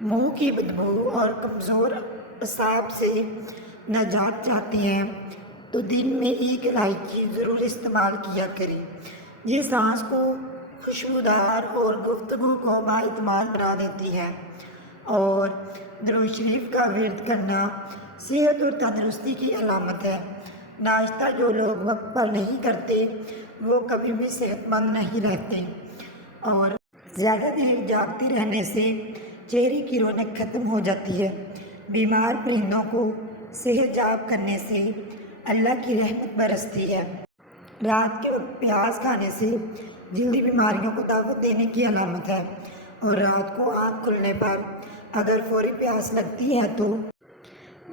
منہ کی بدبو اور کمزور اعصاب سے نجات چاہتے ہیں تو دن میں ایک الائچی ضرور استعمال کیا کریں۔ یہ سانس کو خوشبودار اور گفتگو کو بااعتماد بنا دیتی ہے۔ اور درود شریف کا ورد کرنا صحت اور تندرستی کی علامت ہے۔ ناشتہ جو لوگ وقت پر نہیں کرتے وہ کبھی بھی صحت مند نہیں رہتے۔ اور زیادہ دیر جاگتے رہنے سے چہرے کی رونق ختم ہو جاتی ہے۔ بیمار پرندوں کو صحت جاگ کرنے سے اللہ کی رحمت برستی ہے۔ رات کے وقت پیاز کھانے سے جلدی بیماریوں کو دعوت دینے کی علامت ہے۔ اور رات کو آنکھ کھلنے پر اگر فوری پیاس لگتی ہے تو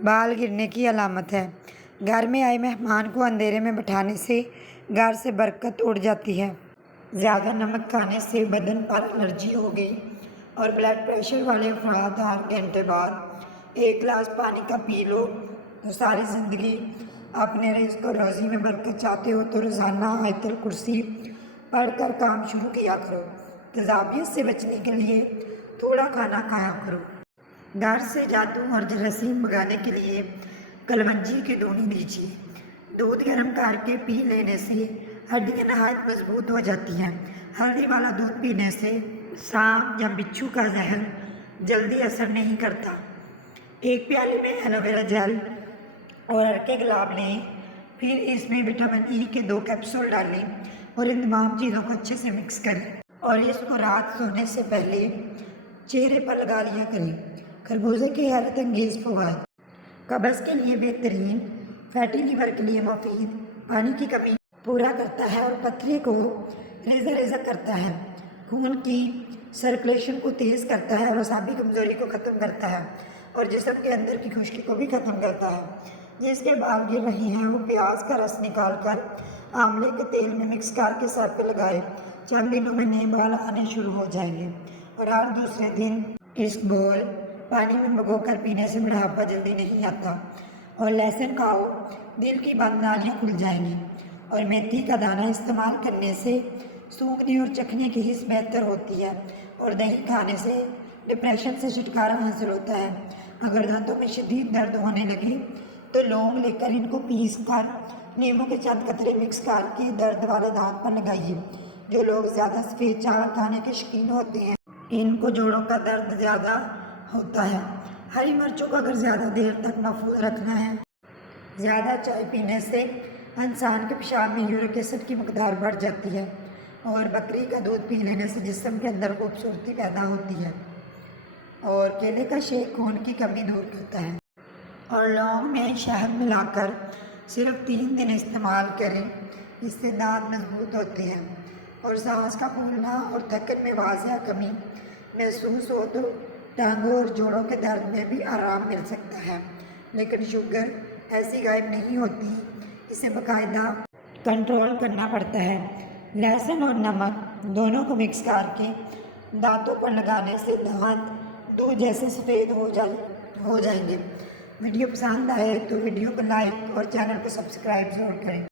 بال گرنے کی علامت ہے۔ گھر میں آئے مہمان کو اندھیرے میں بٹھانے سے گھر سے برکت اڑ جاتی ہے۔ زیادہ نمک کھانے سے بدن پر الرجی ہو گئی اور بلڈ پریشر والے افراد 8 گھنٹے بعد 1 گلاس پانی کا پی لو تو ساری زندگی اپنے رزق اور روزی میں برکت چاہتے ہو تو روزانہ آیت الکرسی پڑھ کر کام شروع کیا کرو۔ تیزابیت سے بچنے کے لیے تھوڑا کھانا کھایا کرو۔ گھر سے جادو اور جراثیم بھگانے کے لیے کلونجی کی دونی لیجیے۔ دودھ گرم کر کے پی لینے سے ہڈیاں نہایت مضبوط ہو جاتی ہیں۔ ہلدی والا دودھ پینے سے سانپ یا بچھو کا زہر جلدی اثر نہیں کرتا۔ ایک پیالے میں ایلو ویرا جیل اور ہلکے گلاب لیں، پھر اس میں وٹامن ای کے 2 کیپسول ڈالیں اور ان تمام چیزوں کو اچھے سے مکس کریں اور اس کو رات سونے سے پہلے چہرے پر لگا لیا کریں۔ خربوزے کے حیرت انگیز فوائد: قبض کے لیے بہترین، فیٹی لیور کے لیے مفید، پانی کی کمی پورا کرتا ہے اور پتھرے کو ریزہ ریزہ کرتا ہے، خون کی سرکولیشن کو تیز کرتا ہے اور اعصابی کمزوری کو ختم کرتا ہے اور جسم کے اندر کی خشکی کو بھی ختم کرتا ہے۔ جس کے بال گر رہے ہیں وہ پیاز کا رس نکال کر آملے کے تیل میں مکس کر کے سر پہ لگائے، چند دنوں میں نئے بال آنے شروع ہو جائیں گے۔ اور ہر دوسرے دن اس بول پانی میں بھگو کر پینے سے بڑھاپا جلدی نہیں آتا۔ اور لہسن کھاؤ، دل کی بند نالیاں کھل جائیں گی۔ اور میتھی کا دانہ استعمال کرنے سے سونگھنے اور چکھنے کی حس بہتر ہوتی ہے۔ اور دہی کھانے سے ڈپریشن سے چھٹکارا حاصل ہوتا ہے۔ اگر دانتوں میں شدید درد ہونے لگے تو لونگ لے کر ان کو پیس کر نیمبو کے چند قطرے مکس کر کے درد والے دانت پر لگائیے۔ جو لوگ زیادہ سفید چاول کھانے کے شوقین ہوتے ہیں ان کو جوڑوں کا درد زیادہ ہوتا ہے۔ ہری مرچوں کو اگر زیادہ دیر تک محفوظ رکھنا ہے، زیادہ چائے پینے سے انسان کے پیشاب میں یورک ایسڈ کی مقدار بڑھ جاتی ہے اور بکری کا دودھ پی لینے سے جسم کے اندر خوبصورتی پیدا ہوتی ہے۔ اور کیلے کا شیک خون کی کمی دور کرتا ہے۔ اور لونگ میں شہد ملا کر صرف 3 دن استعمال کریں، اس سے دانت مضبوط ہوتے ہیں۔ اور سانس کا پھولنا اور تھکن میں واضح کمی محسوس ہو تو ٹانگوں اور جوڑوں کے درد میں بھی آرام مل سکتا ہے۔ لیکن شوگر ایسی غائب نہیں ہوتی، اسے باقاعدہ کنٹرول کرنا پڑتا ہے۔ لہسن اور نمک دونوں کو مکس کر کے دانتوں پر لگانے سے دانت دودھ جیسے سفید ہو جائیں گے۔ ویڈیو پسند آئے تو ویڈیو کو لائک اور چینل کو سبسکرائب ضرور کریں۔